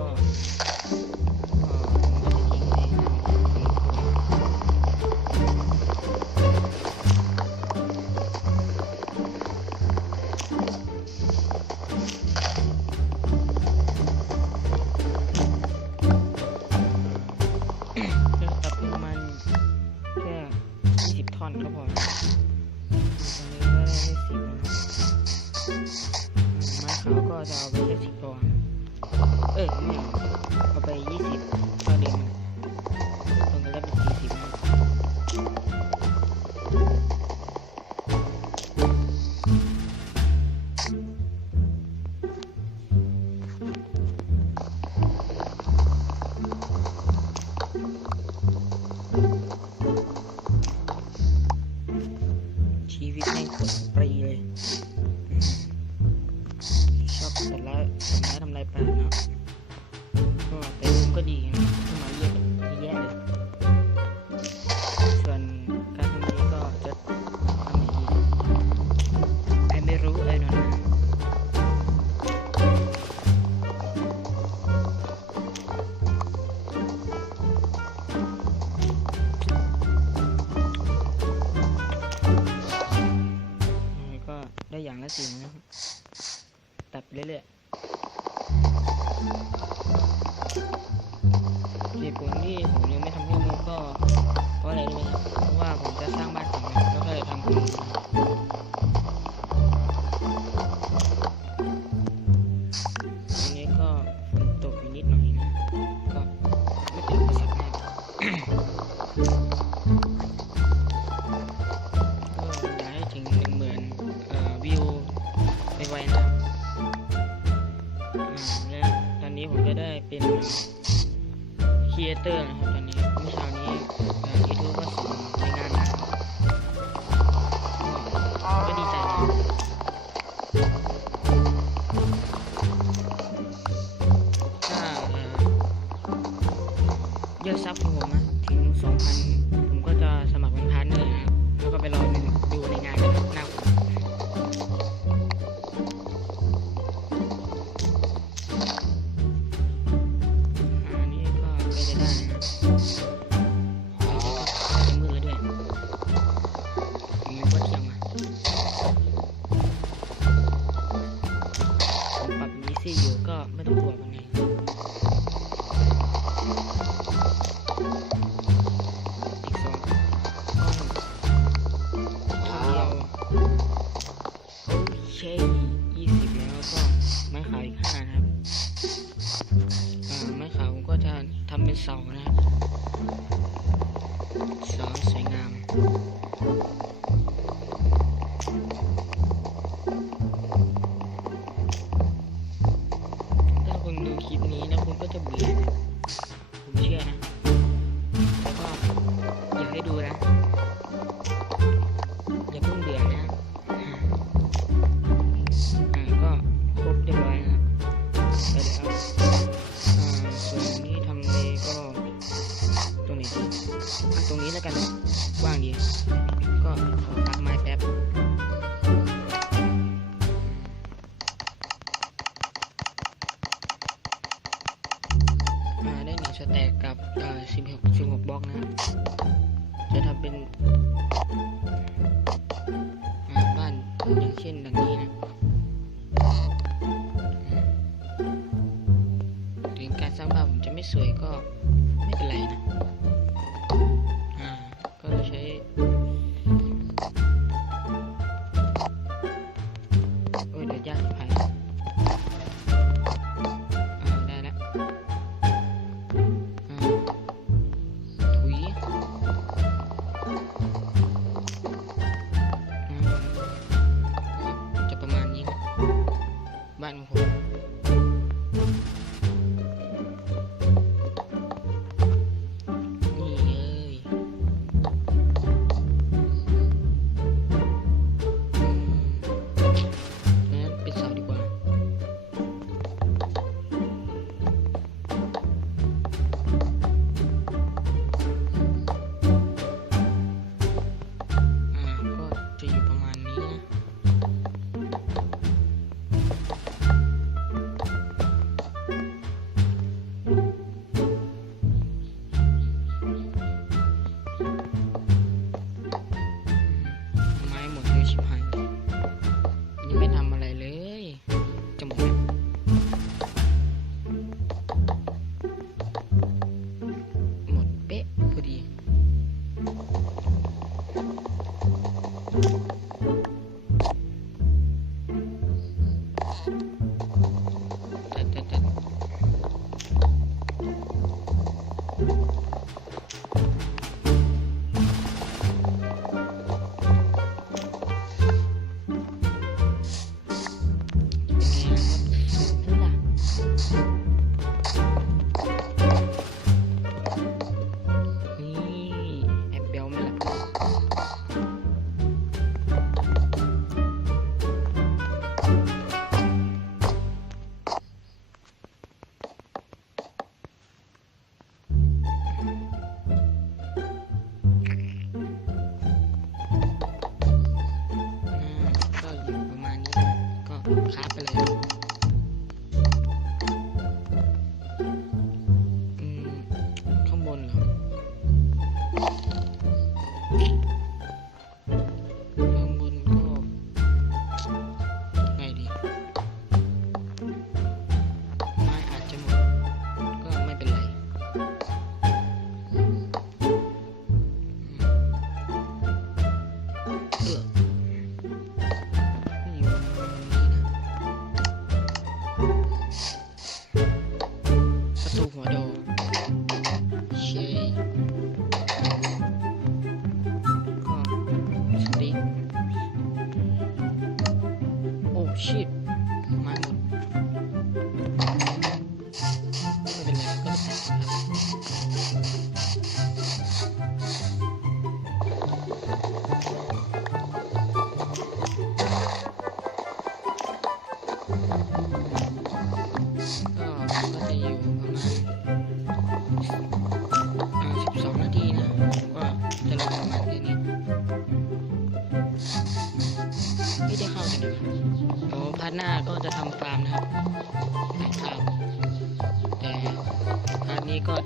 ว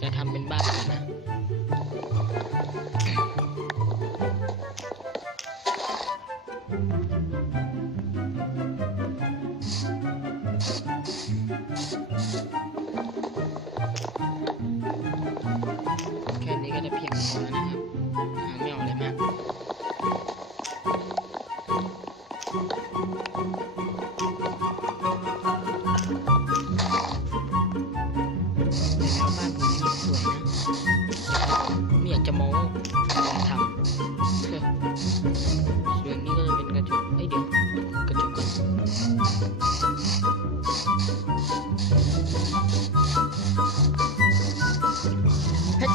จะทำเป็นบ้าน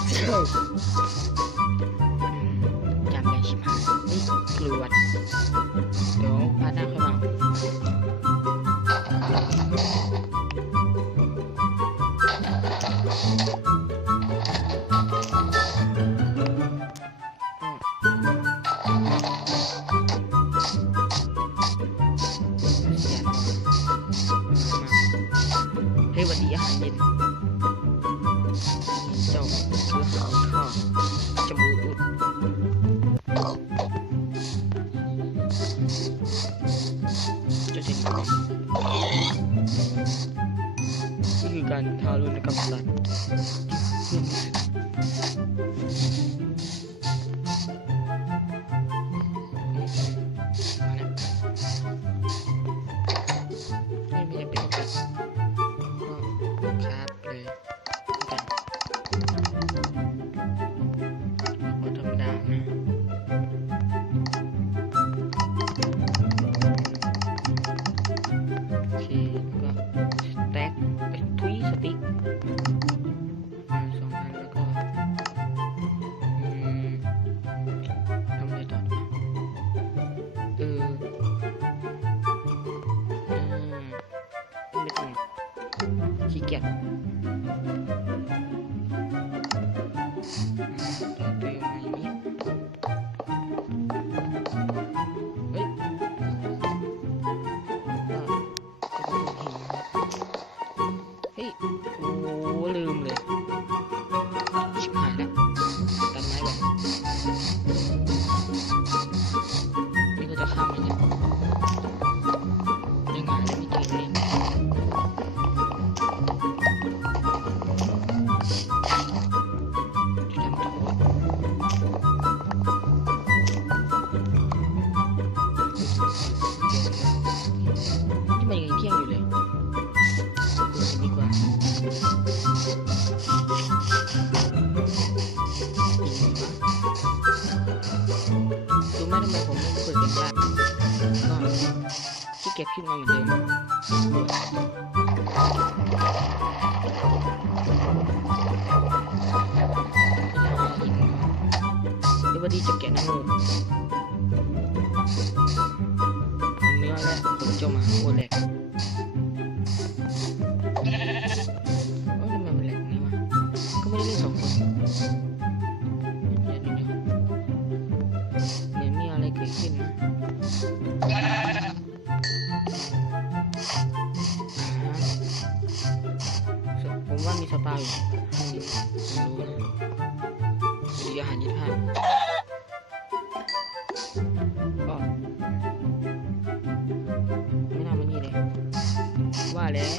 Let's go. ขึ้นมาอยู่เลยหรือว่าดีจะแกะน้ำมูกผมไม่แล้วผมจะมาโอ้เล็ก Vale. ¿eh?